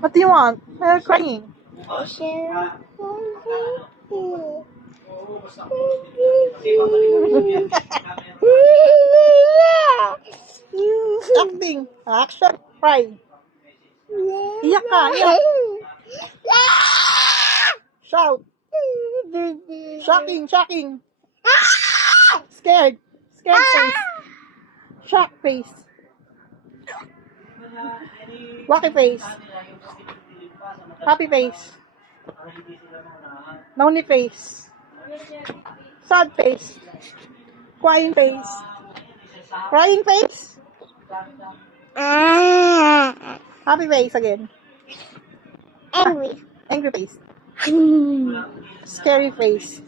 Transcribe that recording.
What do you want? Why are you crying? Acting. Action. Cry. Iyak ka. Iyak. Shout. Shocking. Shocking. Scared. Scared face. Shock face. Wacky face. Happy face. Lonely face. Sad face. Crying face. Crying face. Happy face again. Angry. Angry face. Scary face.